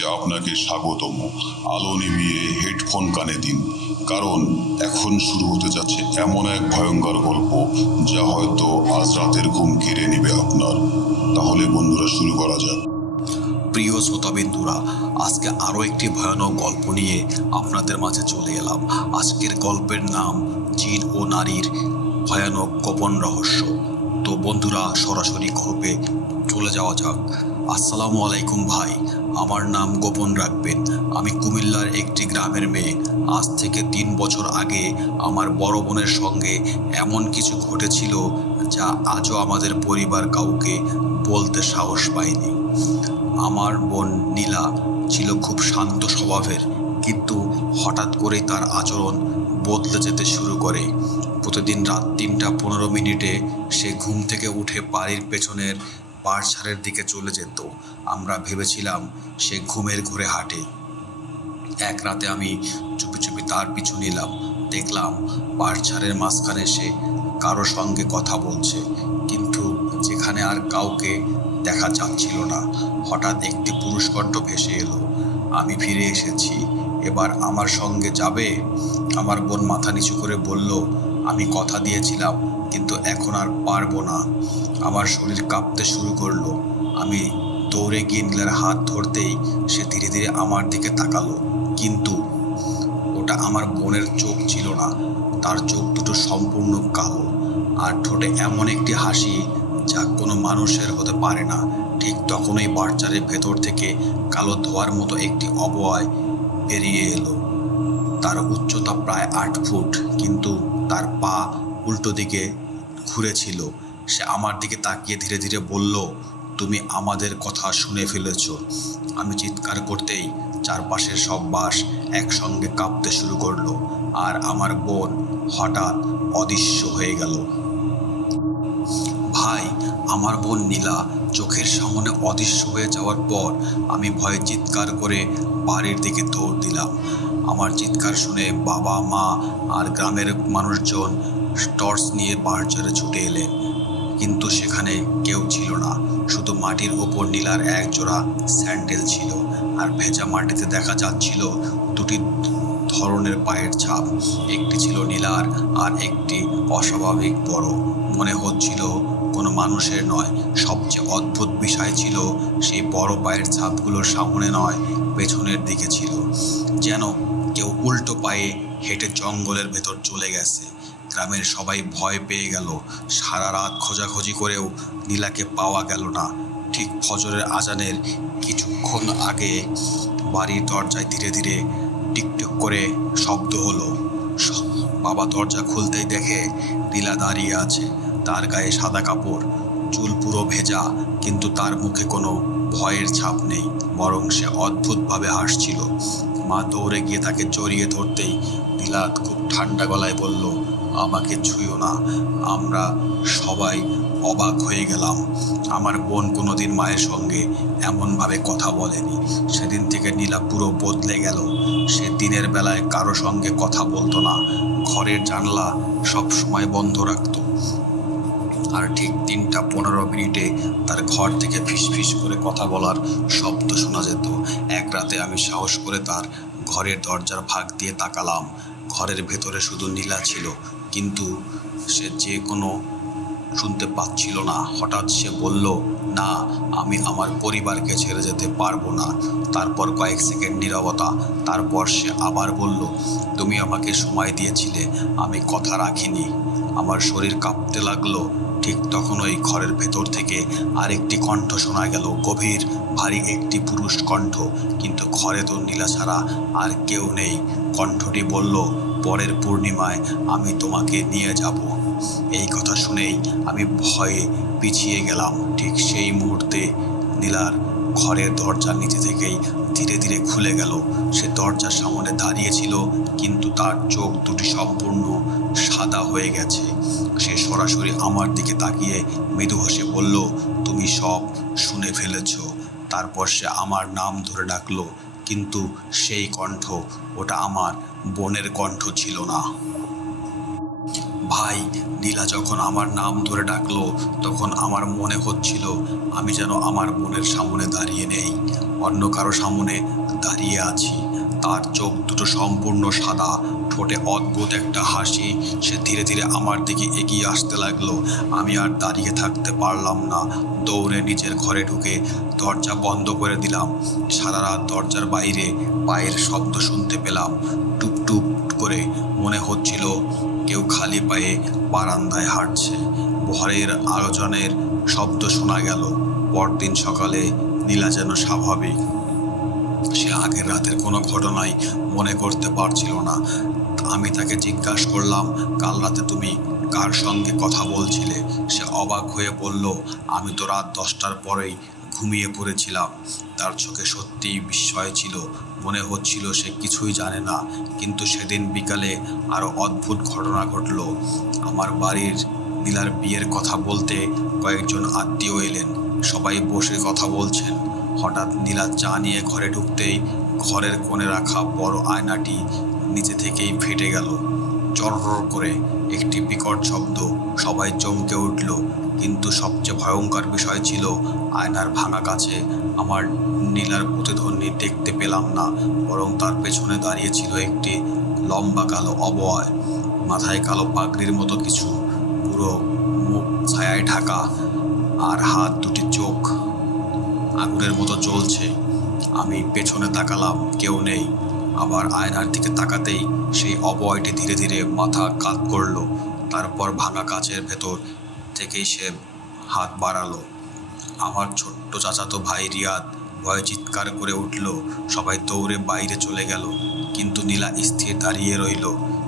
জানাচ্ছি আপনাকে স্বাগতম। আলো নিভিয়ে হেডফোন কানে দিন, কারণ এখন শুরু হতে যাচ্ছে এমন এক ভয়ঙ্কর গল্প যা হয়তো আজ রাতের ঘুম কেড়ে নেবে আপনার। তাহলে বন্ধুরা, শুরু করা যাক। প্রিয় শ্রোতাবিন্দুরা, আজকে আরও একটি ভয়ানক গল্প নিয়ে আপনাদের মাঝে চলে এলাম। আজকের গল্পের নাম জিন ও নারীর ভয়ানক গোপন রহস্য। তো বন্ধুরা, সরাসরি গল্পে চলে যাওয়া যাক। আসসালামু আলাইকুম ভাই, আমার নাম গোপন রাখবেন। আমি কুমিল্লার একটি গ্রামের মেয়ে। আজ থেকে 3 বছর আগে আমার বড় বোনের সঙ্গে এমন কিছু ঘটেছিল যা আজও আমাদের পরিবার কাউকে বলতে সাহস পায়নি। আমার বোন নীলা ছিল খুব শান্ত স্বভাবের, কিন্তু হঠাৎ করেই তার আচরণ বদলে যেতে শুরু করে। প্রতিদিন রাত 3:15 সে ঘুম থেকে উঠে বাড়ির পেছনের বাঁশঝাড়ের দিকে চলে যেত। আমরা ভেবেছিলাম সে ঘুমের ঘোরে হাঁটে। এক রাতে আমি চুপি চুপি তার পিছু নিলাম। দেখলাম বাঁশঝাড়ের মাঝখানে সে কারো সঙ্গে কথা বলছে, কিন্তু যেখানে আর কাউকে দেখা যাচ্ছিল না। হঠাৎ একটি পুরুষ কণ্ঠ ভেসে এলো, আমি ফিরে এসেছি, এবার আমার সঙ্গে যাবে? আমার বোন মাথা নিচু করে বলল, আমি কথা দিয়েছিলাম, কিন্তু এখন আর পারবো না। আমার শরীর কাঁপতে শুরু করলো। আমি দৌড়ে গিয়ে নীলার হাত ধরতেই সে ধীরে ধীরে আমার দিকে তাকালো, কিন্তু ওটা আমার বোনের চোখ ছিল না। তার চোখ দুটো সম্পূর্ণ কালো, আর ঠোঁটে এমন একটি হাসি যা কোনো মানুষের হতে পারে না। ঠিক তখনই বাচ্চাদের ভেতর থেকে কালো ধোঁয়ার মতো একটি অবয়ব বেরিয়ে এলো। তার উচ্চতা প্রায় 8 ফুট, কিন্তু তার পা উল্টো দিকে ঘুরেছিল। সে আমার দিকে তাকিয়ে ধীরে ধীরে বলল, তুমি আমাদের কথা শুনে ফেলেছ। আমি চিৎকার করতেই চারপাশের সব বাঁশ একসঙ্গে কাঁপতে শুরু করলো, আর আমার বোন হঠাৎ অদৃশ্য হয়ে গেল। ভাই, আমার বোন নীলা চোখের সামনে অদৃশ্য হয়ে যাওয়ার পর আমি ভয়ে চিৎকার করে বাড়ির দিকে দৌড় দিলাম। আমার চিৎকার শুনে বাবা, মা আর গ্রামের মানুষজন টর্চ নিয়ে বাঁশঝাড়ে ছুটে এলেন, কিন্তু সেখানে কেউ ছিল না। শুধু মাটির ওপর নীলার এক জোড়া স্যান্ডেল ছিল, আর ভেজা মাটিতে দেখা যাচ্ছিল দুটি ধরনের পায়ের ছাপ। একটি ছিল নীলার, আর একটি অস্বাভাবিক বড়, মনে হচ্ছিল কোনো মানুষের নয়। সবচেয়ে অদ্ভুত বিষয় ছিল, সেই বড় পায়ের ছাপগুলোর সামনে নয়, পেছনের দিকে ছিল, যেন কেউ উল্টো পায়ে হেঁটে জঙ্গলের ভেতর চলে গেছে। গ্রামের সবাই ভয় পেয়ে গেল। সারা রাত খোঁজাখুঁজি করেও নীলাকে পাওয়া গেল না। ঠিক ফজরের আজানের কিছুক্ষণ আগে বাড়ির দরজায় ধীরে ধীরে টিকটিক করে শব্দ হলো। বাবা দরজা খুলতেই দেখে নীলা দাঁড়িয়ে আছে। তার গায়ে সাদা কাপড়, চুল পুরো ভেজা, কিন্তু তার মুখে কোনো ভয়ের ছাপ নেই, বরং সে অদ্ভুতভাবে হাসছিল। মা দৌড়ে গিয়ে তাকে জড়িয়ে ধরতেই নীলা খুব ঠান্ডা গলায় বলল, আমাকে ছুঁয়ো না। আমরা সবাই অবাক হয়ে গেলাম। আমার বোন কোনোদিন মায়ের সঙ্গে এমনভাবে কথা বলেনি। সেদিন থেকে নীলা পুরো বদলে গেল। সে দিনের বেলায় কারো সঙ্গে কথা বলতো না, ঘরের জানলা সব সময় বন্ধ রাখতো, আর ঠিক 3:15 তার ঘর থেকে ফিসফিস করে কথা বলার শব্দ শোনা যেত। এক রাতে আমি সাহস করে তার ঘরের দরজার ফাঁক দিয়ে তাকালাম। ঘরের ভেতরে শুধু নীলা ছিল, কিন্তু সে যে কোনো শুনতে পাচ্ছিল না। হঠাৎ সে বলল, না, আমি আমার পরিবারকে ছেড়ে যেতে পারবো না। তারপর কয়েক সেকেন্ড নীরবতা। তারপর সে আবার বলল, তুমি আমাকে সময় দিয়েছিলে, আমি কথা রাখিনি। আমার শরীর কাঁপতে লাগলো। ঠিক তখনই ঘরের ভেতর থেকে আরেকটি কণ্ঠ শোনা গেল, গভীর, ভারী একটি পুরুষ কণ্ঠ, কিন্তু ঘরে তো নীলা ছাড়া আর কেউ নেই। কণ্ঠটি বলল, পরের পূর্ণিমায় আমি তোমাকে নিয়ে যাব। এই কথা শুনেই আমি ভয়ে পিছিয়ে গেলাম। ঠিক সেই মুহূর্তে নীলার ঘরের দরজার নিচে থেকেই ধীরে ধীরে খুলে গেল। সে দরজার সামনে দাঁড়িয়েছিল, কিন্তু তার চোখ দুটি সম্পূর্ণ সাদা হয়ে গেছে। সে সরাসরি আমার দিকে তাকিয়ে মৃদু হেসে বলল, তুমি সব শুনে ফেলেছ। তারপর সে আমার নাম ধরে ডাকলো, কিন্তু সেই কণ্ঠ, ওটা আমার বোনের কণ্ঠ ছিল না। ভাই, নীলা যখন আমার নাম ধরে ডাকলো, তখন আমার মনে হচ্ছিল আমি যেন আমার বোনের সামনে দাঁড়িয়ে নেই। অন্য কারো সামনে দাঁড়িয়ে আছি। তার চোখ দুটো সম্পূর্ণ সাদা, ঠোঁটে অদ্ভুত একটা হাসি। সে ধীরে ধীরে আমার দিকে এগিয়ে আসতে লাগলো। আমি আর দাঁড়িয়ে থাকতে পারলাম না, দৌড়ে নিজের ঘরে ঢুকে দরজা বন্ধ করে দিলাম। সারা রাত দরজার বাইরে পায়ের শব্দ শুনতে পেলাম, টুপ টুপ করে। মনে হচ্ছিল কেউ খালি পায়ে বারান্দায় হাঁটছে। ভোরের আয়োজনের শব্দ শোনা গেল। পরদিন সকালে নীলা যেন স্বাভাবিক। সে আগের রাতের কোনো ঘটনাই মনে করতে পারছিল না। আমি তাকে জিজ্ঞাসা করলাম, কাল রাতে তুমি কার সঙ্গে কথা বলছিলে? সে অবাক হয়ে বলল, আমি তো রাত 10টার পরেই ঘুমিয়ে পড়েছিলাম। তার চোখে সত্যিই বিস্ময় ছিল। মনে হচ্ছিল সে কিছুই জানে না। কিন্তু সেদিন বিকালে আরও অদ্ভুত ঘটনা ঘটল। আমার বাড়ির নীলার বিয়ের কথা বলতে কয়েকজন আত্মীয় এলেন। সবাই বসে কথা বলছেন। হঠাৎ নীলা চা নিয়ে ঘরে ঢুকতেই ঘরের কোণে রাখা বড় আয়নাটি নিজে থেকেই ফেটে গেল। চরর করে একটি বিকট শব্দ। সবাই চমকে উঠল। কিন্তু সবচেয়ে ভয়ঙ্কর বিষয় ছিল, আয়নার ভাঙা কাছে আমার নীলার প্রতিধ্বনি দেখতে পেলাম না, বরং তার পেছনে দাঁড়িয়ে ছিল একটি লম্বা কালো অবয়ব, মাথায় কালো পাগড়ির মতো কিছু, পুরো মুখ ছায়ায় ঢাকা, আর হাত দুটি চোখ আগুনের মতো জ্বলছে। আমি পেছনে তাকালাম, কেউ নেই। আবার আয়নার দিকে তাকাতেই সেই অবয়বটি ধীরে ধীরে মাথা কাত করলো। তারপর ভাঙা কাচের ভেতর থেকেই সে হাত বাড়ালো। আমার ছোট্ট চাচাতো ভাই রিয়াদ ভয়ে চিৎকার করে উঠল। সবাই দৌড়ে বাইরে চলে গেল, কিন্তু নীলা স্থির দাঁড়িয়ে রইল।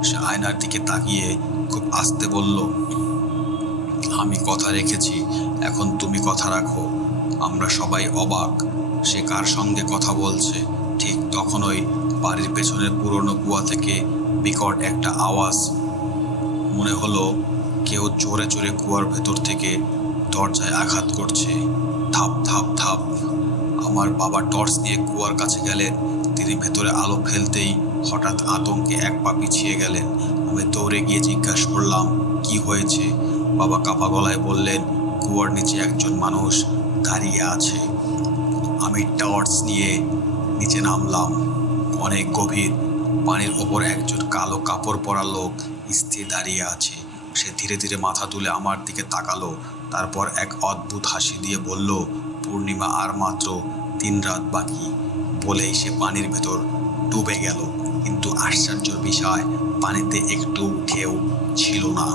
সে আয়নার দিকে তাকিয়ে খুব আস্তে বলল, আমি কথা রেখেছি, এখন তুমি কথা রাখো। আমরা সবাই অবাক, সে কার সঙ্গে কথা বলছে। ঠিক তখনই বাড়ির পেছনের পুরনো কুয়া থেকে বিকট একটা আওয়াজ। মনে হলো কেউ জোরে জোরে কুয়ার ভেতর থেকে দরজায় আঘাত করছে। থাপ থাপ থাপ। আমার বাবা টর্চ নিয়ে কুয়ার কাছে গেলেন। তিনি ভেতরে আলো ফেলতেই হঠাৎ আতঙ্কে এক পা পিছিয়ে গেলেন। আমি দৌড়ে গিয়ে জিজ্ঞাসা করলাম, কি হয়েছে? বাবা কাঁপা গলায় বললেন, কুয়ার নিচে একজন মানুষ দাঁড়িয়ে আছে। আমি টর্চ নিয়ে নিচে নামলাম। অনেক গভীর পানির ওপর একজন কালো কাপড় পরা লোক স্থির দাঁড়িয়ে আছে। সে ধীরে ধীরে মাথা তুলে আমার দিকে তাকালো। তারপর এক অদ্ভুত হাসি দিয়ে বলল, পূর্ণিমা আর মাত্র 3 রাত বাকি। বলেই সে পানির ভেতর ডুবে গেল। কিন্তু আশ্চর্যের বিষয়, পানিতে একটু ঢেউ ছিল না।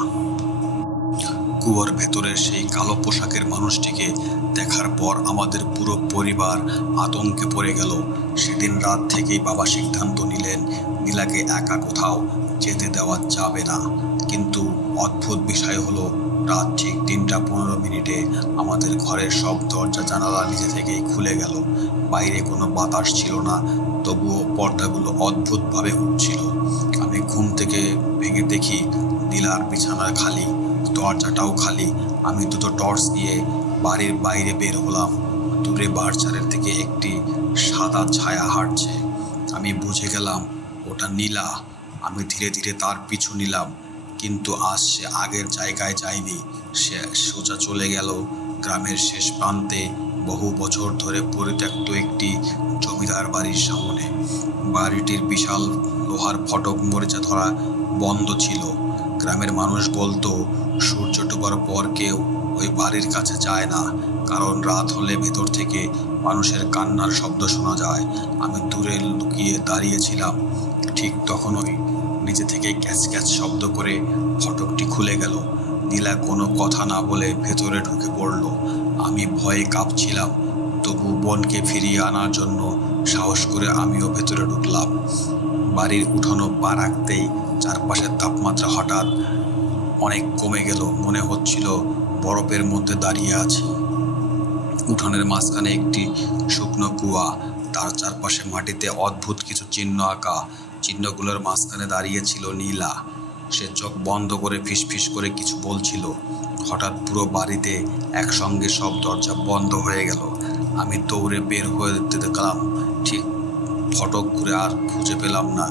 কুয়ার ভেতরের সেই কালো পোশাকের মানুষটিকে দেখার পর আমাদের পুরো পরিবার আতঙ্কে পড়ে গেল। সেদিন রাত থেকেই বাবা সিদ্ধান্ত নিলেন, নীলাকে একা কোথাও যেতে দেওয়া যাবে না। কিন্তু অদ্ভুত বিষয় হলো, রাত ঠিক 3টা 15 মিনিটে আমাদের ঘরের সব দরজা জানালা নিজে থেকেই খুলে গেল। বাইরে কোনো বাতাস ছিল না, তবুও পর্দাগুলো অদ্ভুতভাবে উঠছিল। আমি ঘুম থেকে ভেঙে দেখি নীলার বিছানা খালি, দরজাটাও খালি। আমি দুটো টর্চ নিয়ে বাড়ির বাইরে বের হলাম। দূরে বারচারের থেকে একটি সাদা ছায়া হাঁটছে। আমি বুঝে গেলাম ওটা নীলা। আমি ধীরে ধীরে তার পিছু নিলাম, কিন্তু আজ সে আগের জায়গায় যায়নি। সে সোজা চলে গেল গ্রামের শেষ প্রান্তে, বহু বছর ধরে পরিত্যক্ত একটি জমিদার বাড়ির সামনে। বাড়িটির বিশাল লোহার ফটক মরিচা ধরা বন্ধ ছিল। গ্রামের মানুষ বলতো, সূর্য ডোবার পর কেউ ওই বাড়ির কাছে যায় না, কারণ রাত হলে ভেতর থেকে মানুষের কান্নার শব্দ শোনা যায়। আমি দূরে লুকিয়ে দাঁড়িয়েছিলাম। ঠিক তখনই নিজে থেকে ক্যাচ ক্যাচ শব্দ করে ফটকটি খুলে গেল। নীলা কোনো কথা না বলে ভেতরে ঢুকে পড়ল। আমি ভয়ে কাঁপছিলাম, তবু বোনকে ফিরিয়ে আনার জন্য সাহস করে আমিও ভেতরে ঢুকলাম। বাড়ির উঠানো পা রাখতেই চারপাশের তাপমাত্রা হঠাৎ অনেক কমে গেল। মনে হচ্ছিল বরফের মধ্যে দাঁড়িয়ে আছি। উঠানের মাঝখানে একটি শুকনো কুয়া, তার চারপাশে মাটিতে অদ্ভুত কিছু চিহ্ন আঁকা। চিহ্নগুলোর মাঝখানে দাঁড়িয়ে ছিল নীলা। সে চোখ বন্ধ করে ফিসফিস করে কিছু বলছিল। হঠাৎ পুরো বাড়িতে একসঙ্গে সব দরজা বন্ধ হয়ে গেল। আমি দৌড়ে বের হয়ে দেখলাম, ঠিক ফটক ঘুরে আর খুঁজে পেলাম না।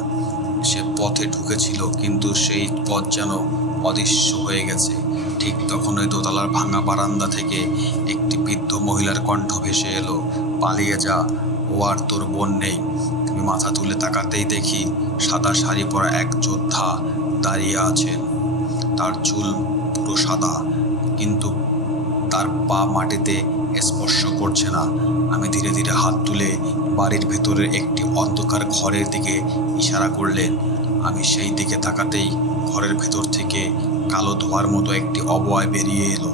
সে পথে ঢুকেছিল, কিন্তু সেই পথ যেন অদৃশ্য হয়ে গেছে। ঠিক তখনই দোতলার ভাঙা বারান্দা থেকে একটি বৃদ্ধ মহিলার কণ্ঠ ভেসে এলো, পালিয়ে যা, ও ও আর তোর বোন নেই। আমি মাথা তুলে তাকাতেই দেখি সাদা শাড়ি পরা এক যোদ্ধা দাঁড়িয়ে আছেন। তার চুল পুরো সাদা, কিন্তু তার পা মাটিতে স্পর্শ করছে না। আমি ধীরে ধীরে হাত তুলে বাড়ির ভেতরের একটি অন্ধকার ঘরের দিকে ইশারা করলেন। আমি সেই দিকে তাকাতেই ঘরের ভেতর থেকে কালো ধোঁয়ার মতো একটি অবয়ব বেরিয়ে এলো।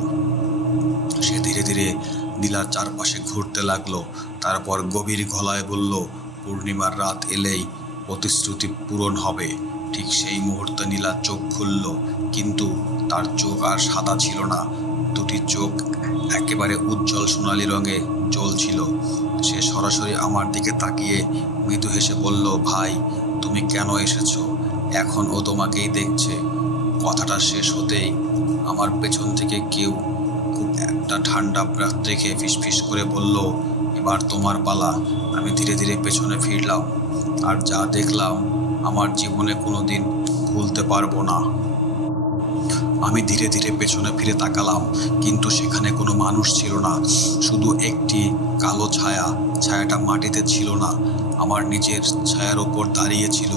সে ধীরে ধীরে নীলার চারপাশে ঘুরতে লাগলো। তারপর গভীর গলায় বলল, পূর্ণিমার রাত এলেই প্রতিশ্রুতি পূরণ হবে। ঠিক সেই মুহূর্তে নীলা চোখ খুলল, কিন্তু তার চোখ আর সাদা ছিল না। দুটি চোখ একেবারে উজ্জ্বল সোনালি রঙে জ্বলছিল। সে সরাসরি আমার দিকে তাকিয়ে মৃদু হেসে বলল, ভাই, তুমি কেন এসেছো? এখন ও তোমাকেই দেখছে। কথাটা শেষ হতেই আমার পেছন থেকে কেউ খুব একটা ঠান্ডা ব্রাথ রেখে ফিসফিস করে বলল, এবার তোমার পালা। আমি ধীরে ধীরে পেছনে ফিরলাম, আর যা দেখলাম আমার জীবনে কোনোদিন ভুলতে পারবো না। আমি ধীরে ধীরে পেছনে ফিরে তাকালাম, কিন্তু সেখানে কোনো মানুষ ছিল না, শুধু একটি কালো ছায়া। ছায়াটা মাটিতে ছিল না, আমার নিজের ছায়ার ওপর দাঁড়িয়ে ছিল।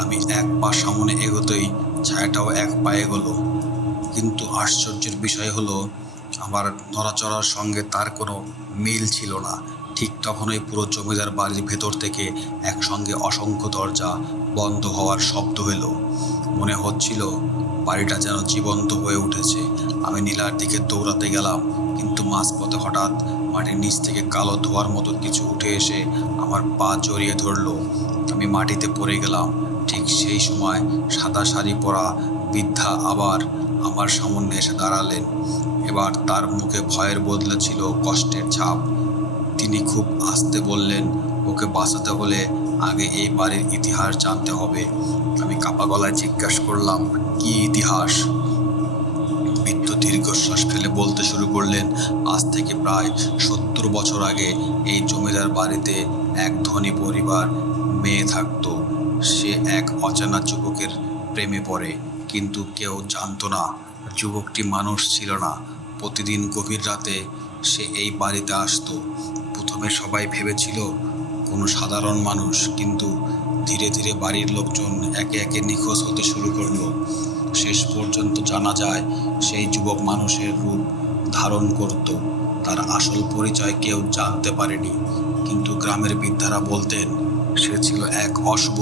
আমি এক পা সামনে এগোতেই ছায়াটাও এক পা এগোলো। কিন্তু আশ্চর্যের বিষয় হলো, আমার নড়াচড়ার সঙ্গে তার কোনো মিল ছিল না। ঠিক তখনই পুরো জমিদার বাড়ির ভেতর থেকে একসঙ্গে অসংখ্য দরজা বন্ধ হওয়ার শব্দ এলো। মনে হচ্ছিল বাড়িটা যেন জীবন্ত হয়ে উঠেছে। আমি নীলার দিকে দৌড়াতে গেলাম, কিন্তু মাঝপথে হঠাৎ মাটির নিচ থেকে কালো ধোঁয়ার মতো কিছু উঠে এসে আমার পা জড়িয়ে ধরলো। আমি মাটিতে পড়ে গেলাম। ঠিক সেই সময় সাদা শাড়ি পরা বৃদ্ধা আবার আমার সামনে এসে দাঁড়ালেন। এবার তার মুখে ভয়ের বদলে ছিল কষ্টের ছাপ। তিনি খুব আস্তে বললেন, ওকে বাঁচাতে হলে আগে এই বাড়ির ইতিহাস জানতে হবে। আমি কাঁপা গলায় জিজ্ঞাসা করলাম, কি ইতিহাস? বৃদ্ধ দীর্ঘশ্বাস ফেলে বলতে শুরু করলেন, আজ থেকে প্রায় 70 বছর আগে এই জমিদার বাড়িতে এক ধনী পরিবার মেয়ে থাকতো। সে এক অচেনা যুবকের প্রেমে পড়ে, কিন্তু কেউ জানতো না যুবকটি মানুষ ছিল না। প্রতিদিন গভীর রাতে সে এই বাড়িতে আসতো। প্রথমে সবাই ভেবেছিল কোনো সাধারণ মানুষ, কিন্তু ধীরে ধীরে বাড়ির লোকজন একে একে নিখোঁজ হতে শুরু করলো। শেষ পর্যন্ত জানা যায় সেই যুবক মানুষের রূপ ধারণ করত। তার আসল পরিচয় কেউ জানতে পারেনি, কিন্তু গ্রামের বৃদ্ধারা বলতেন সে ছিল এক অশুভ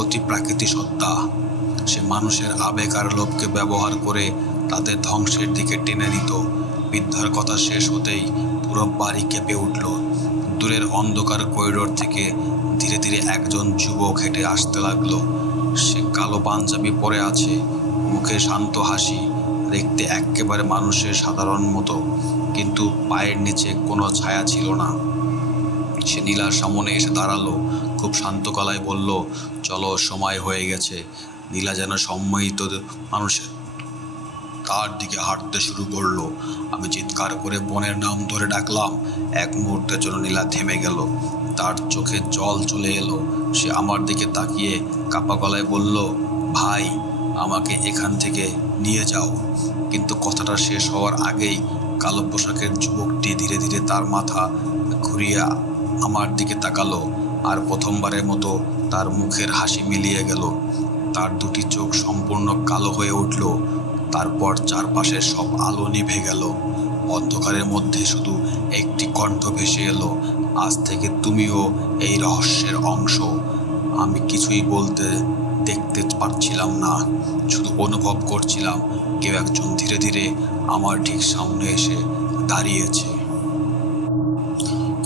অতি প্রাকৃতিক সত্তা। সে মানুষের আবেগ আর লোভকে ব্যবহার করে তাদের ধ্বংসের দিকে টেনে নিত। বৃদ্ধার কথা শেষ হতেই পুরো বাড়ি কেঁপে উঠল। দূরের অন্ধকার করিডোর থেকে ধীরে ধীরে একজন যুবক হেঁটে আসতে লাগলো। সে কালো পাঞ্জাবি পরে আছে, মুখে শান্ত হাসি, দেখতে একেবারে মানুষের সাধারণ মতো, কিন্তু পায়ের নিচে কোনো ছায়া ছিল না। সে নীলার সামনে এসে দাঁড়ালো, খুব শান্ত গলায় বলল, চলো, সময় হয়ে গেছে। নীলা যেন সম্মোহিত মানুষের তার দিকে হাঁটতে শুরু করলো। আমি চিৎকার করে বোনের নাম ধরে ডাকলাম। এক মুহূর্তের জন্য নীলা থেমে গেল, তার চোখে জল চলে এলো। সে আমার দিকে তাকিয়ে কাঁপা গলায় বলল, ভাই, আমাকে এখান থেকে নিয়ে যাও। কিন্তু কথাটা শেষ হওয়ার আগেই কালো পোশাকের যুবকটি ধীরে ধীরে তার মাথা ঘুরিয়ে আমার দিকে তাকালো, আর প্রথমবারের মতো তার মুখের হাসি মিলিয়ে গেল। তার দুটি চোখ সম্পূর্ণ কালো হয়ে উঠল। তারপর চারপাশের সব আলো নিভে গেল। অন্ধকারের মধ্যে শুধু একটি কণ্ঠ ভেসে এলো, আজ থেকে তুমিও এই রহস্যের অংশ। আমি কিছুই বলতে দেখতে পারছিলাম না, শুধু অনুভব করছিলাম কেউ একজন ধীরে ধীরে আমার ঠিক সামনে এসে দাঁড়িয়েছে।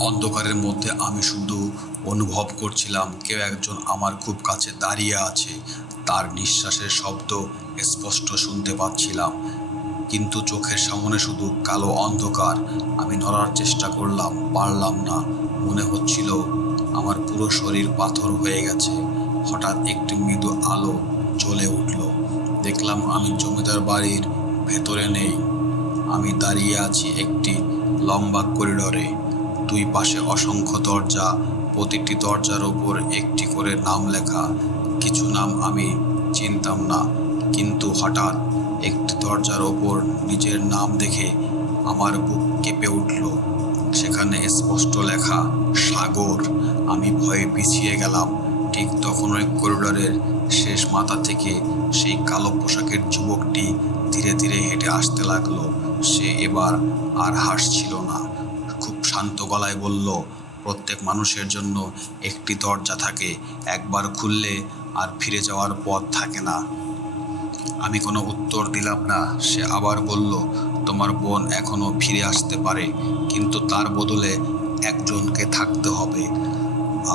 অন্ধকারের মধ্যে আমি শুধু অনুভব করছিলাম কেউ একজন আমার খুব কাছে দাঁড়িয়ে আছে। তার নিঃশ্বাসের শব্দ স্পষ্ট শুনতে পাচ্ছিলাম, কিন্তু চোখের সামনে শুধু কালো অন্ধকার। আমি নড়ার চেষ্টা করলাম, পারলাম না। মনে হচ্ছিল আমার পুরো শরীর পাথর হয়ে গেছে। হঠাৎ একটি মৃদু আলো জ্বলে উঠল। দেখলাম আমি জমিদার বাড়ির ভেতরে নেই। আমি দাঁড়িয়ে আছি একটি লম্বা করিডোরে। দুই পাশে অসংখ্য দরজা, প্রতিটি দরজার ওপর একটি করে নাম লেখা। কিছু নাম আমি চিনতাম না, কিন্তু হঠাৎ একটি দরজার ওপর নিজের নাম দেখে আমার বুক কেঁপে উঠল। সেখানে স্পষ্ট লেখা, সাগর। আমি ভয়ে পিছিয়ে গেলাম। ঠিক তখন ওই করিডোরের শেষ মাথা থেকে সেই কালো পোশাকের যুবকটি ধীরে ধীরে হেঁটে আসতে লাগলো। সে এবার আর হাসছিল না, খুব শান্ত গলায় বলল, প্রত্যেক মানুষের জন্য একটি দরজা থাকে, একবার খুললে আর ফিরে যাওয়ার পথ থাকে না। আমি কোনো উত্তর দিলাম না। সে আবার বলল, তোমার বোন এখনো ফিরে আসতে পারে, কিন্তু তার বদলে একজনকে থাকতে হবে।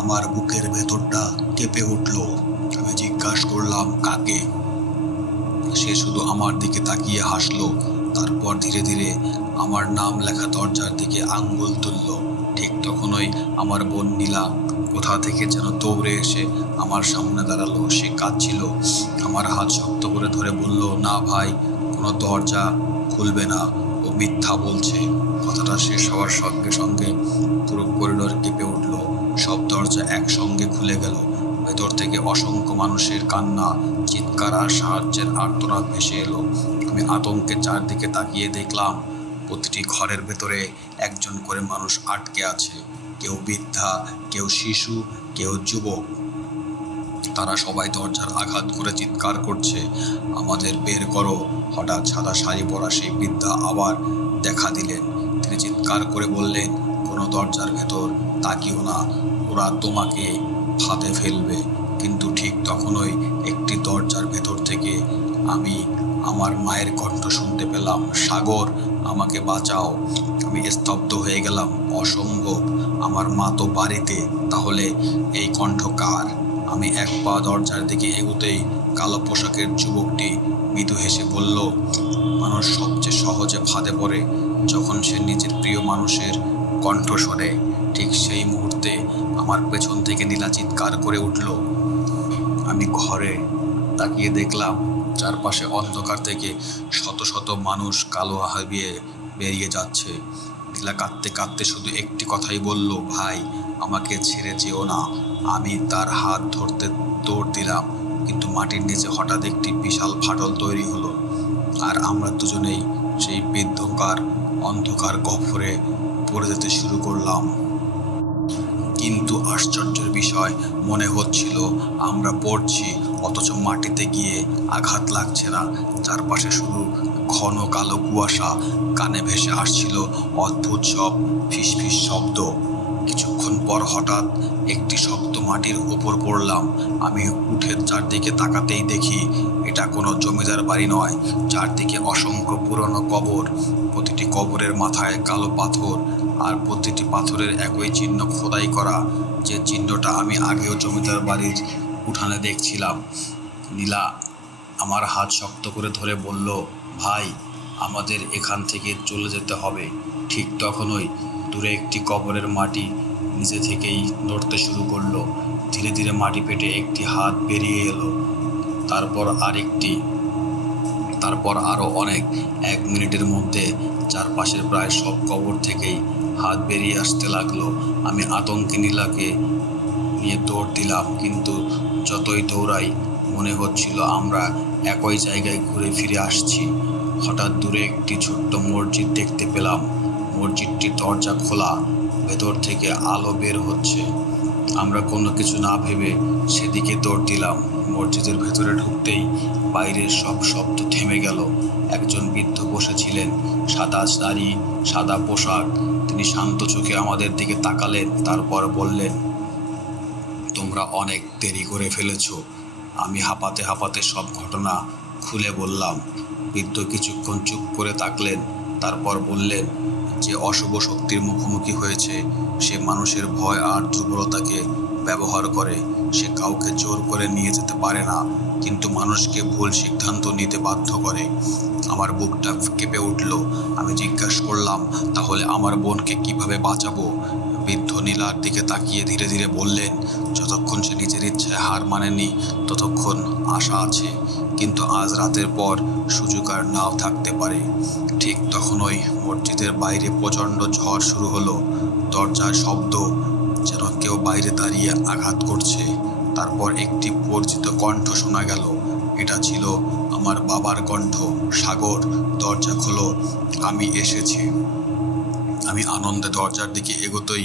আমার বুকের ভেতরটা কেঁপে উঠল। আমি জিজ্ঞাসা করলাম, কাকে? সে শুধু আমার দিকে তাকিয়ে হাসলো। তারপর ধীরে ধীরে আমার নাম লেখা দরজার দিকে আঙ্গুল তুলল। ঠিক তখনই আমার বোন নীলা কোথা থেকে যেন দৌড়ে এসে আমার সামনে দাঁড়ালো। সে কাঁদছিল। আমার হাত শক্ত করে ধরে বলল, না ভাই, কোনো দরজা খুলবে না, ও মিথ্যা বলছে। কথাটা শেষ হওয়ার সঙ্গে সঙ্গে পুরো করিডোর কেঁপে উঠল। সব দরজা একসঙ্গে খুলে গেল। ভেতর থেকে অসংখ্য মানুষের কান্না, চিৎকার আর সাহায্যের আর্তনাদ ভেসে এলো। আমি আতঙ্কে চারদিকে তাকিয়ে দেখলাম প্রতিটি ঘরের ভেতরে একজন করে মানুষ আটকে আছে। কেউ বৃদ্ধা, কেউ শিশু, কেউ যুবক। তারা সবাই দরজার আঘাত করে চিৎকার করছে, আমাদের বের করো। হঠাৎ সাদা শাড়ি পরা সেই বৃদ্ধা আবার দেখা দিলেন। তিনি চিৎকার করে বললেন, কোনো দরজার ভেতর তাকিও না, ওরা তোমাকে ফাঁদে ফেলবে। কিন্তু ঠিক তখনই একটি দরজার ভেতর থেকে আমি আমার মায়ের কণ্ঠ শুনতে পেলাম, সাগর, আমাকে বাঁচাও। আমি স্তব্ধ হয়ে গেলাম। অসম্ভব, আমার মা তো বাড়িতে, তাহলে এই কণ্ঠ কার? আমি এক পা দরজার দিকে এগোতেই কালো পোশাকের যুবকটি মৃদু হেসে বলল, মানুষ সবচেয়ে সহজে ফাঁদে পড়ে যখন সে নিজের প্রিয় মানুষের কণ্ঠ শোনে। ঠিক সেই মুহূর্তে আমার পেছন থেকে নীলা চিৎকার করে উঠল। আমি ঘরে তাকিয়ে দেখলাম চারপাশে অন্ধকার থেকে শত শত মানুষ কালো হাবিয়ে বেরিয়ে যাচ্ছে। নীলা কাঁদতে কাঁদতে শুধু একটি কথাই বলল, ভাই, আমাকে ছেড়ে যেও না। আমি তার হাত ধরতে দৌড় দিলাম, কিন্তু মাটির নিচে হঠাৎ একটি বিশাল ফাটল তৈরি হলো, আর আমরা দুজনেই সেই অন্ধকার গহ্বরে পড়ে যেতে শুরু করলাম। কিন্তু আশ্চর্যের বিষয়, মনে হচ্ছিল আমরা পড়ছি, অথচ মাটিতে গিয়ে আঘাত লাগছে না। চারপাশে শুধু ঘন কালো কুয়াশা, কানে ভেসে আসছিল অদ্ভুত সব ফিসফিস শব্দ। কিছুক্ষণ পর হঠাৎ একটি শক্ত মাটির উপর পড়লাম। আমি উঠে চারদিকে তাকাতেই দেখি এটা কোনো জমিদার বাড়ি নয়। চারদিকে অসংখ্য পুরনো কবর, প্রতিটি কবরের মাথায় কালো পাথর, আর প্রতিটি পাথরের একই চিহ্ন খোদাই করা, যে চিহ্নটা আমি আগেও জমিদার বাড়ির উঠানে দেখছিলাম। নীলা আমার হাত শক্ত করে ধরে বলল, ভাই, আমাদের এখান থেকে চলে যেতে হবে। ঠিক তখনই দূরে একটি কবরের মাটি নিজে থেকেই নড়তে শুরু করলো। ধীরে ধীরে মাটি পেটে একটি হাত বেরিয়ে এলো, তারপর আরও অনেক। 1 মিনিটের মধ্যে চারপাশের প্রায় সব কবর থেকেই হাত বেরিয়ে আসতে লাগলো। আমি আতঙ্কে নীলাকে নিয়ে দৌড় দিলাম, কিন্তু যতই দৌড়াই মনে হচ্ছিল আমরা একই জায়গায় ঘুরে ফিরে আসছি। হঠাৎ দূরে একটি ছোট্ট মসজিদ দেখতে পেলাম। মসজিদটির দরজা খোলা, ভেতর থেকে আলো বের হচ্ছে। আমরা কোনো কিছু না ভেবে সেদিকে দৌড় দিলাম। মসজিদের ভেতরে ঢুকতেই বাইরের সব শব্দ থেমে গেল। একজন বৃদ্ধ বসেছিলেন, সাদা শাড়ি, সাদা পোশাক। তিনি শান্ত চোখে আমাদের দিকে তাকালেন, তারপর বললেন, তোমরা অনেক দেরি করে ফেলেছ। আমি হাঁপাতে হাঁপাতে সব ঘটনা খুলে বললাম। বৃদ্ধ কিছুক্ষণ চুপ করে তাকলেন, তারপর বললেন, যে অশুভ শক্তির মুখোমুখি হয়েছে সে মানুষের ভয় আর দুর্বলতাকে ব্যবহার করে। সে কাউকে জোর করে নিয়ে যেতে পারে না, কিন্তু মানুষকে ভুল সিদ্ধান্ত নিতে বাধ্য করে। আমার বুকটা কেঁপে উঠল। আমি জিজ্ঞাসা করলাম, তাহলে আমার বোনকে কিভাবে বাঁচাবো? বৃদ্ধ নীলার দিকে তাকিয়ে ধীরে ধীরে বললেন, যতক্ষণ সে নিজের ইচ্ছায় হার মানেনি ততক্ষণ আশা আছে, কিন্তু আজ রাতের পর সুযোগ আর নাও থাকতে পারে। ঠিক তখনই মসজিদের বাইরে প্রচণ্ড ঝড় শুরু হলো। দরজার শব্দ, যেন কেউ বাইরে দাঁড়িয়ে আঘাত করছে। তারপর একটি পরিচিত কণ্ঠ শোনা গেল। এটা ছিল আমার বাবার কণ্ঠ, সাগর, দরজা খোলো, আমি এসেছি। আমি আনন্দে দরজার দিকে এগোতেই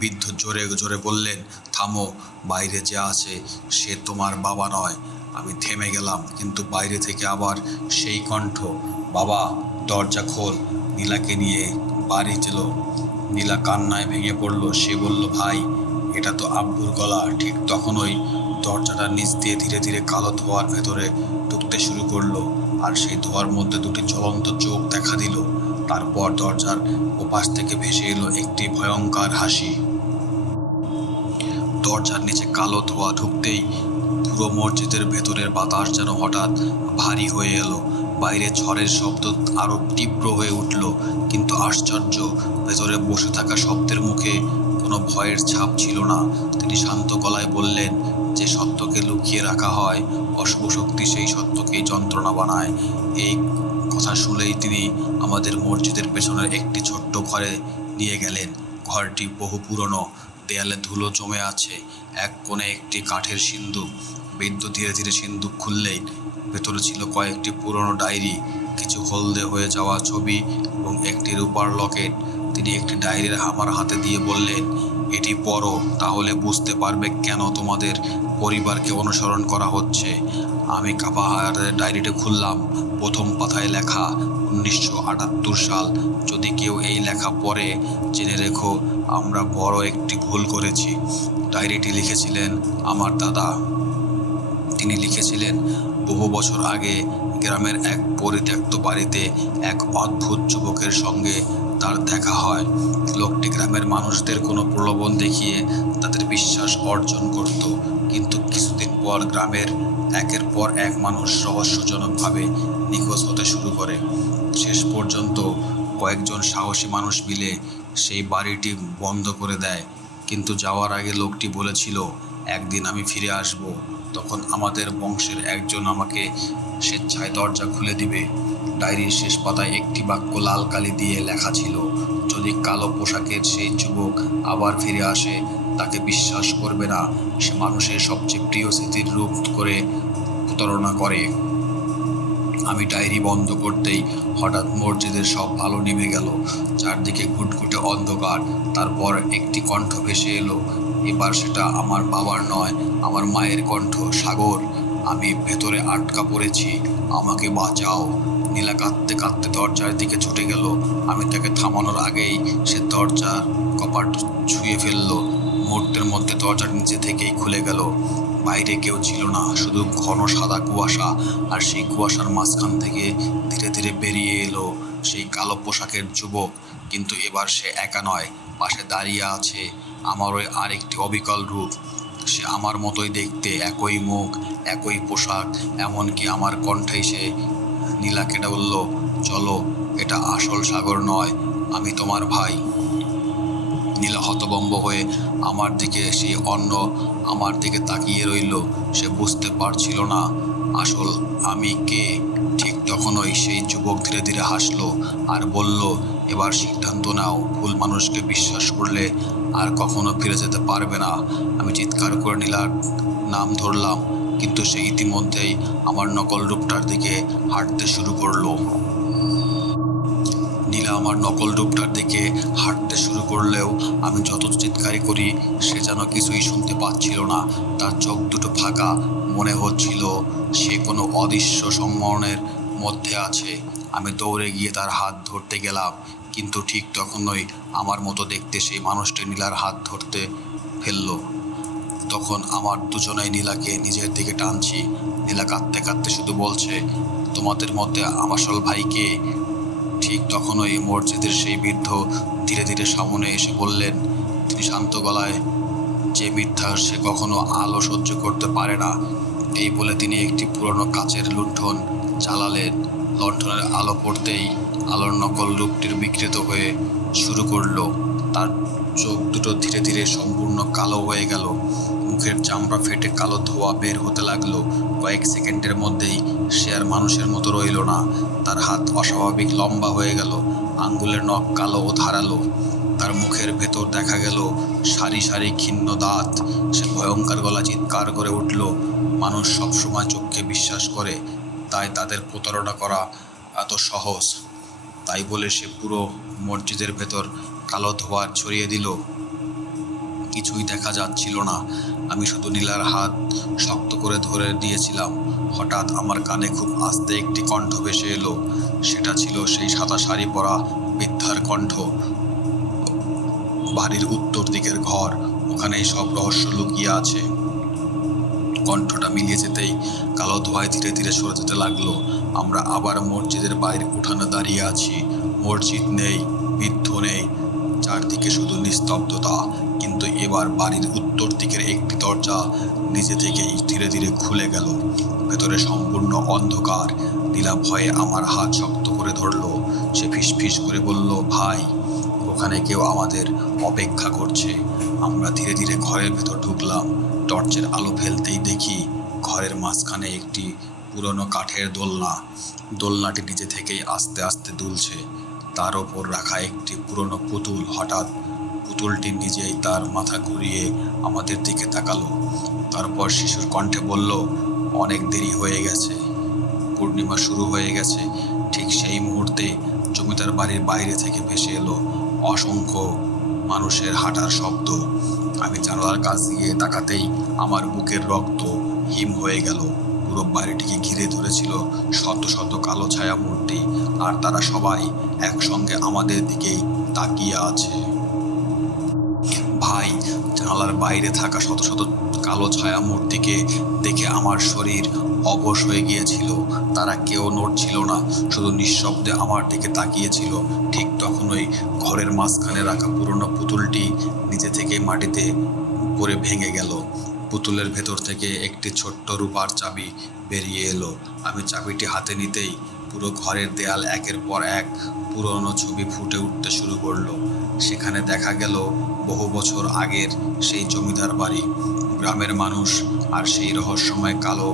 বৃদ্ধ জোরে জোরে বললেন, থামো, বাইরে যে আছে সে তোমার বাবা নয়। আমি থেমে গেলাম, কিন্তু বাইরে থেকে আবার সেই কণ্ঠ, বাবা দরজা খোল। নীলাকে নিয়ে বাড়ি এলো। নীলা কান্নায় ভেঙে পড়ল। সে বলল, ভাই এটা তো আব্বুর গলা। ঠিক তখনই দরজাটার নিচ দিয়ে ধীরে ধীরে কালো ধোঁয়ার ভেতরে ঢুকতে শুরু করলো, আর সেই ধোঁয়ার মধ্যে দুটি জ্বলন্ত চোখ দেখা দিল। তারপর দরজার ওপাশ থেকে ভেসে এলো একটি ভয়ঙ্কর হাসি। দরজার নিচে কালো ধোঁয়া ঢুকতেই পুরো মসজিদের ভেতরের বাতাস যেন হঠাৎ ভারী হয়ে এলো। বাইরে ঝড়ের শব্দ আরো তীব্র হয়ে উঠল, কিন্তু আশ্চর্য, ভেতরে বসে থাকা শব্দের মুখে কোনো ভয়ের ছাপ ছিল না। তিনি শান্ত গলায় বললেন, যে সত্যকে লুকিয়ে রাখা হয়, অশুভ শক্তি সেই সত্যকেই যন্ত্রণা বানায়। এই কথা শুনেই তিনি আমাদের মসজিদের পেছনের একটি ছোট্ট ঘরে নিয়ে গেলেন। ঘরটি বহু পুরনো, দেয়ালে ধুলো জমে আছে, এক কোণে একটি কাঠের সিন্দুক। বৃদ্ধ ধীরে ধীরে সিন্দুক খুললেই ভেতরে ছিল কয়েকটি পুরনো ডায়েরি, কিছু হলদে হয়ে যাওয়া ছবি এবং একটি রূপার লকেট। তিনি একটি ডায়েরি আমার হাতে দিয়ে বললেন, এটি পড়ো, তাহলে বুঝতে পারবে কেন তোমাদের পরিবারকে অনুসরণ করা হচ্ছে। আমি কাঁপা হাতে ডায়েরিটি খুললাম। প্রথম পাতায় লেখা 1978 সাল। যদি কেউ এই লেখা পড়ে, জেনে রেখো আমরা বড় একটি ভুল করেছি। ডায়েরিটি লিখেছিলেন আমার দাদা। তিনি লিখেছিলেন, বহু বছর আগে গ্রামের এক পরিত্যক্ত বাড়িতে এক অদ্ভুত যুবকের সঙ্গে তার দেখা হয়। লোকটি গ্রামের মানুষদের কোনো প্রলোভন দেখিয়ে তাদের বিশ্বাস অর্জন করত, কিন্তু কিছুদিন পর গ্রামের একের পর এক মানুষ রহস্যজনকভাবে নিখোঁজ হতে শুরু করে। শেষ পর্যন্ত কয়েকজন সাহসী মানুষ মিলে সেই বাড়িটি বন্ধ করে দেয়। কিন্তু যাওয়ার আগে লোকটি বলেছিল, একদিন আমি ফিরে আসব, তখন আমাদের বংশের একজন আমাকে স্বেচ্ছায় দরজা খুলে দিবে। ডায়েরির শেষ পাতায় একটি বাক্য লাল কালি দিয়ে লেখা ছিল, যদি কালো পোশাকের সেই যুবক আবার ফিরে আসে, তাকে বিশ্বাস করবে না, সে মানুষের সবচেয়ে প্রিয় স্মৃতির রূপ করে প্রতারণা করে। আমি ডায়েরি বন্ধ করতেই হঠাৎ মসজিদের সব আলো নিভে গেল। চারদিকে ঘুটঘুটে অন্ধকার। তারপর একটি কণ্ঠ ভেসে এলো। এবার সেটা আমার বাবার নয়, আমার মায়ের কণ্ঠ। সাগর, আমি ভেতরে আটকা পড়েছি, আমাকে বাঁচাও। নীলা কাঁদতে কাঁদতে দরজার দিকে ছুটে গেল। আমি তাকে থামানোর আগেই সে দরজার কপাট ছুঁয়ে ফেললো। মুহূর্তের মধ্যে দরজার নিচে থেকেই খুলে গেল। বাইরে কেউ ছিল না, শুধু ঘন সাদা কুয়াশা। আর সেই কুয়াশার মাঝখান থেকে ধীরে ধীরে বেরিয়ে এলো সেই কালো পোশাকের যুবক। কিন্তু এবার সে একা নয়, পাশে দাঁড়িয়ে আছে আমার ওই আরেকটি অবিকল রূপ। সে আমার মতোই দেখতে, একই মুখ, একই পোশাক, এমনকি আমার কণ্ঠেই সে নীলাকে বলল, চলো, এটা আসল সাগর নয়, আমি তোমার ভাই। নীলা হতভম্ব হয়ে আমার দিকে আমার দিকে তাকিয়ে রইল। সে বুঝতে পারছিল না আসল আমি কে। ঠিক তখনই সেই যুবক ধীরে ধীরে হাসলো আর বলল, এবার সিদ্ধান্ত নাও, ভুল মানুষকে বিশ্বাস করলে আর কখনো ফিরে যেতে পারবে না। আমি চিৎকার করে নীলার নাম ধরলাম, কিন্তু সে ইতিমধ্যেই আমার নকল রূপটার দিকে হাঁটতে শুরু করলো। নীলা আমার নকল রূপটার দিকে হাঁটতে শুরু করলেও আমি যত চিৎকারই করি সে যেন কিছুই শুনতে পাচ্ছিল না। তার চোখ দুটো ফাঁকা, মনে হচ্ছিল সে কোনো অদৃশ্য সম্মোহনের মধ্যে আছে। আমি দৌড়ে গিয়ে তার হাত ধরতে গেলাম, কিন্তু ঠিক তখনই আমার মতো দেখতে সেই মানুষটি নীলার হাত ধরতে ফেললো। তখন আমার দুজনেই নীলাকে নিজের দিকে টানছি। নীলা কাঁদতে কাঁদতে শুধু বলছে, তোমাদের মধ্যে আমার আসল ভাইকে। ঠিক তখনই মসজিদের সেই বৃদ্ধ ধীরে ধীরে সামনে এসে বললেন, তিনি শান্ত গলায়, যে মিথ্যা সে কখনো আলো সহ্য করতে পারে না। এই বলে তিনি একটি পুরনো কাচের লণ্ঠন জ্বালালেন। লণ্ঠনের আলো পড়তেই আলোর নকল রূপটির বিকৃত হয়ে শুরু করলো। তার চোখ দুটো ধীরে ধীরে সম্পূর্ণ কালো হয়ে গেল। মুখের চামড়া ফেটে কালো ধোঁয়া বের হতে লাগলো। কয়েক সেকেন্ডের মধ্যেই সে আর মানুষের মতো রইল না। তার হাত অস্বাভাবিক লম্বা হয়ে গেল, আঙ্গুলের নখ কালো ও ধারালো। তার মুখের ভেতর দেখা গেল সারি সারি ক্ষীণ দাঁত। সে ভয়ঙ্কর গলা চিৎকার করে উঠল, মানুষ সবসময় চোখকে বিশ্বাস করে, তাই তাদের প্রতারণা করা এত সহজ। তাই বলে সে পুরো মসজিদের ভেতর কালো ধোঁয়া ছড়িয়ে দিল। কিছুই দেখা যাচ্ছিল না। আমি শুধু নীলার হাত শক্ত করে ধরে দিয়েছিলাম। হঠাৎ আমার কানে খুব আস্তে একটি কণ্ঠ ভেসে এলো। সেটা ছিল সেই সাদা শাড়ি পরা বৃদ্ধার কণ্ঠ। বাড়ির উত্তর দিকের ঘর, ওখানেই সব রহস্য লুকিয়ে আছে। কণ্ঠটা মিলিয়ে যেতেই কালো ধোঁয়ায় ধীরে ধীরে সরে যেতে লাগলো। আমরা আবার মসজিদের বাইরের উঠানে দাঁড়িয়ে আছি। মসজিদ নেই, বৃদ্ধ নেই, চারদিকে শুধু নিস্তব্ধতা। কিন্তু এবার বাড়ির উত্তর দিকের একটি দরজা নিজে থেকেই ধীরে ধীরে খুলে গেল। ভেতরে সম্পূর্ণ অন্ধকার। নীলা ভয়ে আমার হাত শক্ত করে ধরলো। সে ফিসফিস করে বলল, ভাই, ওখানে কেউ আমাদের অপেক্ষা করছে। আমরা ধীরে ধীরে ঘরের ভেতর ঢুকলাম। টর্চের আলো ফেলতেই দেখি ঘরের মাঝখানে একটি পুরনো কাঠের দোলনা। দোলনাটি নিজে থেকেই আস্তে আস্তে দুলছে। তার ওপর রাখা একটি পুরনো পুতুল। হঠাৎ পুতুলটি নিজেই তার মাথা ঘুরিয়ে আমাদের দিকে তাকালো। তারপর শিশুর কণ্ঠে বলল, অনেক দেরি হয়ে গেছে, পূর্ণিমা শুরু হয়ে গেছে। ঠিক সেই মুহূর্তে জমিদার বাড়ির বাইরে থেকে ভেসে এলো অসংখ্য মানুষের হাঁটার শব্দ। আমি জানালার কাছ দিয়ে তাকাতেই আমার বুকের রক্ত হিম হয়ে গেল। পুরো বাড়িটিকে ঘিরে ধরেছিল শত শত কালো ছায়া মূর্তি, আর তারা সবাই একসঙ্গে আমাদের দিকেই তাকিয়ে আছে। ভাই, জানালার বাইরে থাকা শত শত কালো ছায়া মূর্তিকে দেখে আমার শরীর অবশ হয়ে গিয়েছিল। তারা কেউ নড়ছিল না, শুধু নিঃশব্দে আমার দিকে তাকিয়েছিল। ঠিক তখনই ঘরের মাঝখানে রাখা পুরনো পুতুলটি নিজে থেকে মাটিতে পড়ে ভেঙে গেল। পুতুলের ভেতর থেকে একটি ছোট্ট রূপার চাবি বেরিয়ে এলো। আমি চাবিটি হাতে নিতেই পুরো ঘরের দেয়াল একের পর এক পুরনো ছবি ফুটে উঠতে শুরু করলো। সেখানে দেখা গেল বহু বছর আগের সেই জমিদার বাড়ি, গ্রামের মানুষ, আর সেই রহস্যময় কালো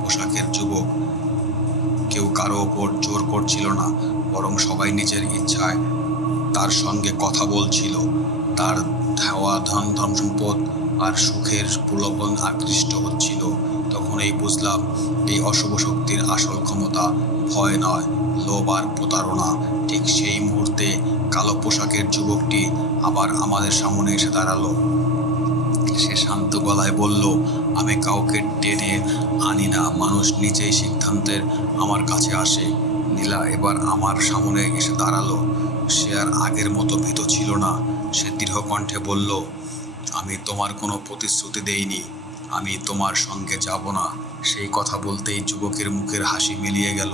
পোশাকের যুবক। কেউ কারো ওপর জোর করছিল না, বরং সবাই নিজের ইচ্ছায় তার সঙ্গে কথা বলছিল। তার ধাওয়া ধন সম্পদ আর সুখের প্রলোভন আকৃষ্ট হচ্ছিল। তখনই বুঝলাম, এই অশুভ শক্তির আসল ক্ষমতা ভয় নয়, লোভ আর প্রতারণা। ঠিক সেই মুহূর্তে কালো পোশাকের যুবকটি আবার আমাদের সামনে এসে দাঁড়ালো। সে শান্ত গলায় বলল, আমি কাউকে টেনে আনি না, মানুষ নিজেই সিদ্ধান্তের আমার কাছে আসে। নীলা এবার আমার সামনে এসে দাঁড়ালো। সে আর আগের মতো ভীত ছিল না। সে দৃঢ় কণ্ঠে বলল, আমি তোমার কোনো প্রতিশ্রুতি দেইনি, আমি তোমার সঙ্গে যাব না। সেই কথা বলতেই যুবকের মুখের হাসি মিলিয়ে গেল।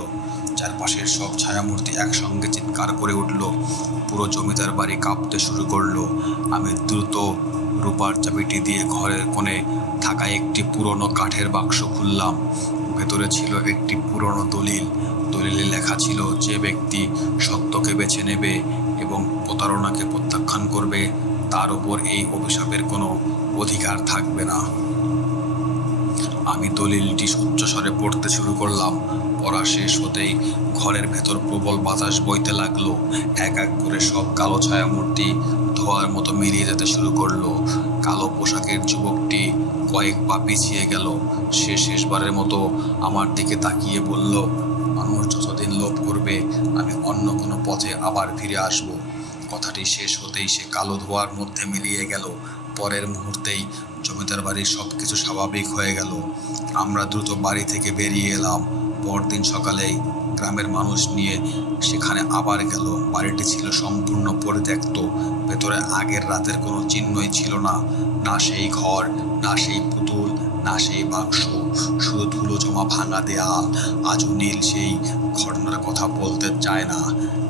চারপাশের সব ছায়ামূর্তি একসঙ্গে চিৎকার করে উঠল। পুরো জমিদার বাড়ি কাঁপতে শুরু করলো। আমি দ্রুত রূপার চাবিটি দিয়ে ঘরের কোণে থাকা একটি পুরনো কাঠের বাক্স খুললাম। ভেতরে ছিল একটি পুরনো দলিল। দলিলে লেখা ছিল, যে ব্যক্তি সত্যকে বেছে নেবে এবং প্রতারণাকে প্রত্যাখ্যান করবে, তার উপর এই অভিশাপের কোনো অধিকার থাকবে না। আমি দলিলটি উচ্চস্বরে পড়তে শুরু করলাম। পড়া শেষ হতেই ঘরের ভেতর প্রবল বাতাস বইতে লাগলো। এক এক করে সব কালো ছায়ামূর্তি ধোঁয়ার মতো মিলিয়ে যেতে শুরু করলো। কালো পোশাকের যুবকটি কয়েক পা পিছিয়ে গেল। সে শেষবারের মতো আমার দিকে তাকিয়ে বলল, মানুষ যতদিন লোভ করবে, আমি অন্য কোনো পথে আবার ফিরে আসব। কথাটি শেষ হতেই সে কালো ধোঁয়ার মধ্যে মিলিয়ে গেল। পরের মুহূর্তেই জমিদার বাড়ির সব কিছু স্বাভাবিক হয়ে গেল। আমরা দ্রুত বাড়ি থেকে বেরিয়ে এলাম। পরদিন সকালেই গ্রামের মানুষ নিয়ে সেখানে আবার গেল। বাড়িটি ছিল সম্পূর্ণ পরিত্যক্ত। ভেতরে আগের রাতের কোনো চিহ্নই ছিল না। না সেই ঘর, না সেই পুতুল, না সেই বাক্স, শুধু ধুলো জমা ভাঙা দেয়াল। আজও নীল সেই ঘটনার কথা বলতে চায় না।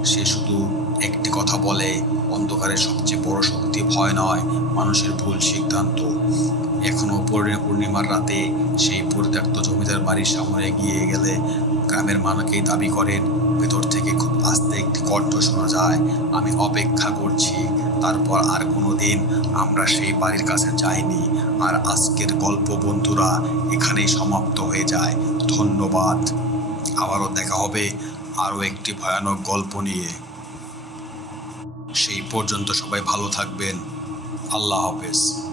সে শুধু একটি কথা বলে, অন্ধকারের সবচেয়ে বড় শক্তি ভয় নয়, মানুষের ভুল সিদ্ধান্ত। এখনও পূর্ণিমার রাতে সেই পরিত্যক্ত জমিদার বাড়ির সামনে গিয়ে গেলে গ্রামের মানুষকেই দাবি করেন, ভেতর থেকে খুব আস্তে একটি কণ্ঠ শোনা যায়, আমি অপেক্ষা করছি। তারপর আর কোনো দিন আমরা সেই বাড়ির কাছে যাইনি। আর আজকের গল্প বন্ধুরা এখানেই সমাপ্ত হয়ে যায়। ধন্যবাদ। আবারও দেখা হবে আরও একটি ভয়ানক গল্প নিয়ে। সেই পর্যন্ত সবাই ভালো থাকবেন। আল্লাহ হাফেজ।